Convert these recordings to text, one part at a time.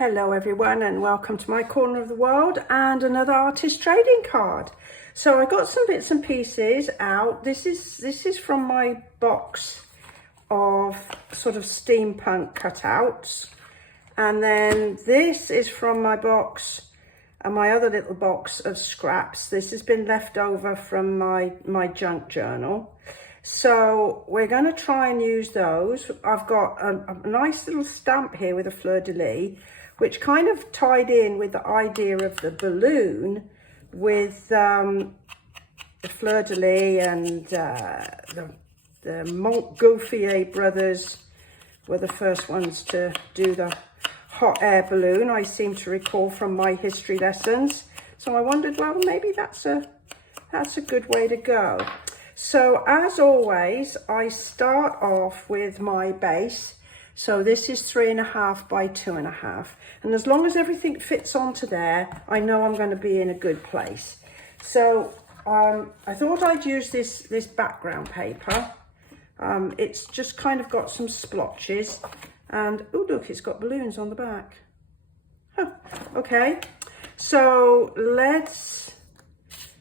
Hello everyone and welcome to my corner of the world and another artist trading card. So I got some bits and pieces out. This is from my box of sort of steampunk cutouts, and then this is from my box and my other little box of scraps. This has been left over from my junk journal. So we're going to try and use those. I've got a nice little stamp here with a fleur-de-lis, which kind of tied in with the idea of the balloon with the fleur-de-lis, and the Montgolfier brothers were the first ones to do the hot air balloon, I seem to recall from my history lessons. So I wondered, well, maybe that's a good way to go. So as always, I start off with my base. So this is 3.5 by 2.5. And as long as everything fits onto there, I know I'm going to be in a good place. So I thought I'd use this background paper. It's just kind of got some splotches. And, oh look, it's got balloons on the back. Huh, okay, so let's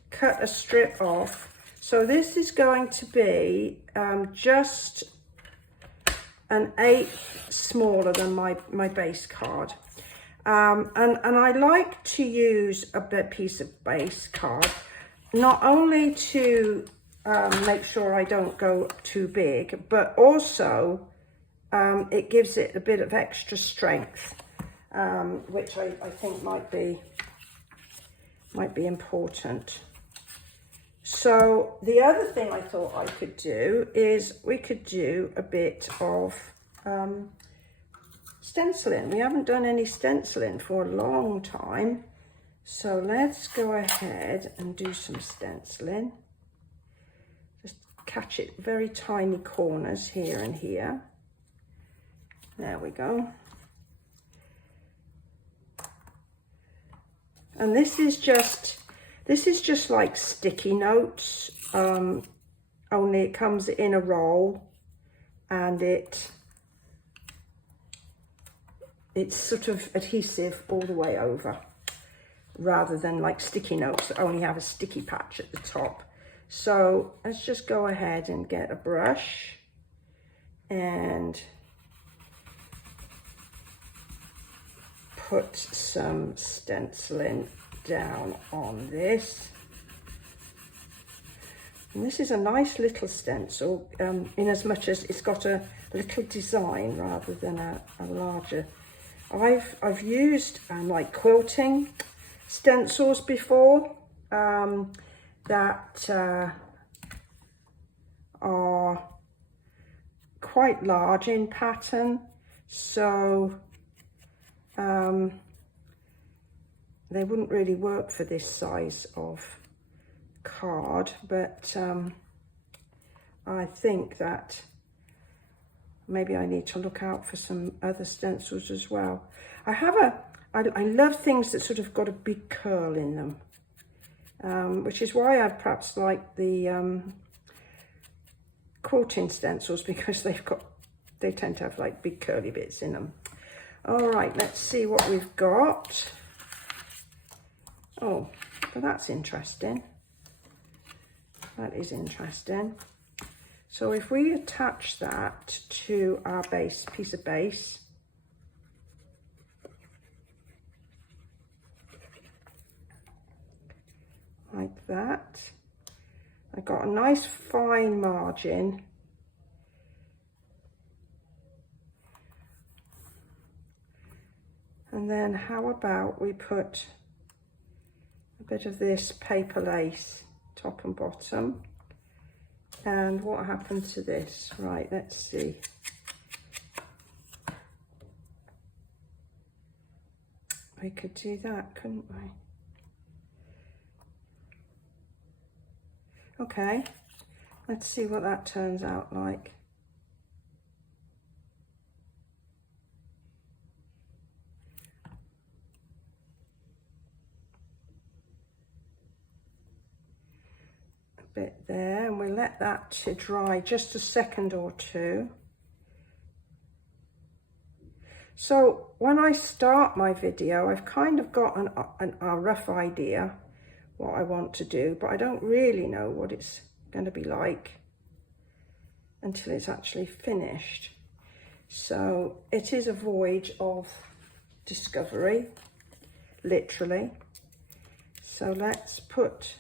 cut a strip off. So this is going to be just 1/8 smaller than my base card. And I like to use a piece of base card, not only to make sure I don't go too big, but also it gives it a bit of extra strength, which I think might be important. So the other thing I thought I could do is we could do a bit of stenciling. We haven't done any stenciling for a long time. So let's go ahead and do some stenciling. Just catch it very tiny corners here and here. There we go. And this is just like sticky notes, only it comes in a roll, and it's sort of adhesive all the way over, rather than like sticky notes that only have a sticky patch at the top. So let's just go ahead and get a brush and put some stenciling down on this. And this is a nice little stencil, in as much as it's got a little design rather than a larger. I've used like quilting stencils before that are quite large in pattern, so they wouldn't really work for this size of card, but I think that maybe I need to look out for some other stencils as well. I love things that sort of got a big curl in them, which is why I perhaps like the quilting stencils, because they tend to have like big curly bits in them. All right, let's see what we've got. Oh, well, that's interesting. That is interesting. So if we attach that to our piece of base, like that, I got a nice fine margin. And then how about we put a bit of this paper lace top and bottom. And what happened to this? Right, let's see. We could do that, couldn't we? Okay, let's see what that turns out like. Bit there, and we let that to dry just a second or two. So when I start my video, I've kind of got a rough idea what I want to do, but I don't really know what it's going to be like until it's actually finished. So it is a voyage of discovery, literally. So let's put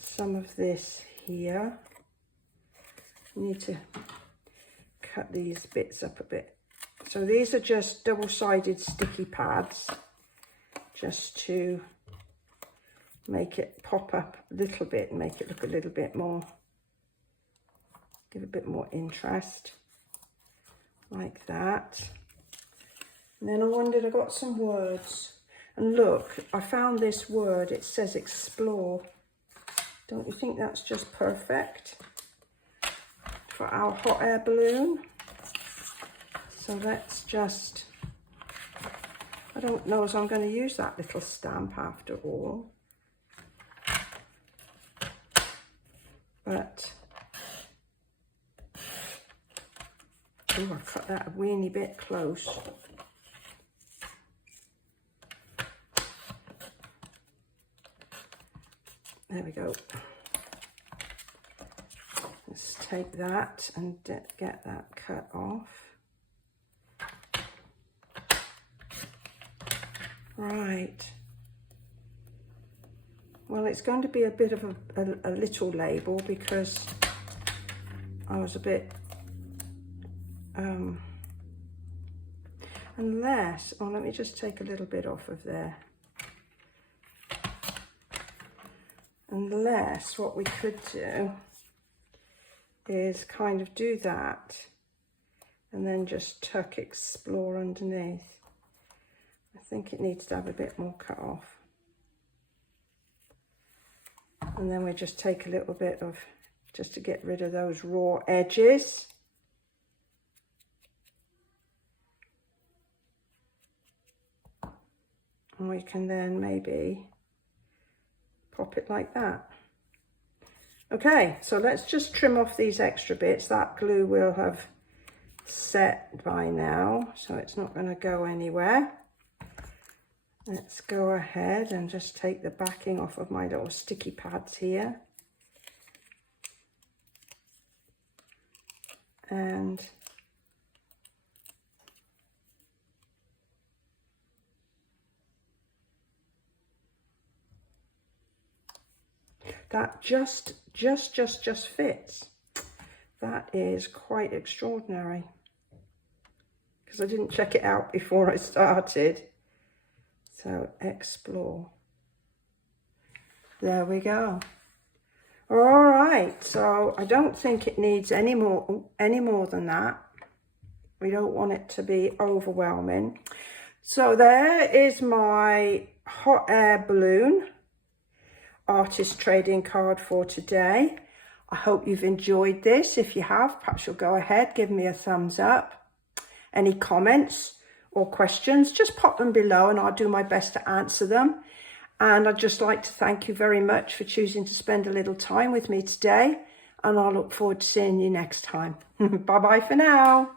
some of this here. I need to cut these bits up a bit. So these are just double-sided sticky pads, just to make it pop up a little bit and make it look a little bit more, give a bit more interest, like that. And then I wondered, I got some words, and look, I found this word. It says explore. Don't you think that's just perfect for our hot air balloon? So let's just, I don't know as I'm going to use that little stamp after all, but, oh, I cut that a weeny bit close. There we go. Let's take that and get that cut off. Right. Well, it's going to be a bit of a little label because I was a bit, unless, oh, let me just take a little bit off of there. Unless what we could do is kind of do that and then just tuck explore underneath. I think it needs to have a bit more cut off. And then we just take a little bit of, just to get rid of those raw edges. And we can then maybe pop it like that. Okay, so let's just trim off these extra bits. That glue will have set by now, so it's not going to go anywhere. Let's go ahead and just take the backing off of my little sticky pads here. And that just fits. That is quite extraordinary, because I didn't check it out before I started. So explore. There we go. All right, so I don't think it needs any more than that. We don't want it to be overwhelming. So there is my hot air balloon artist trading card for today. I hope you've enjoyed this. If you have, perhaps you'll go ahead, give me a thumbs up. Any comments or questions, just pop them below and I'll do my best to answer them. And I'd just like to thank you very much for choosing to spend a little time with me today, and I look forward to seeing you next time. Bye bye for now.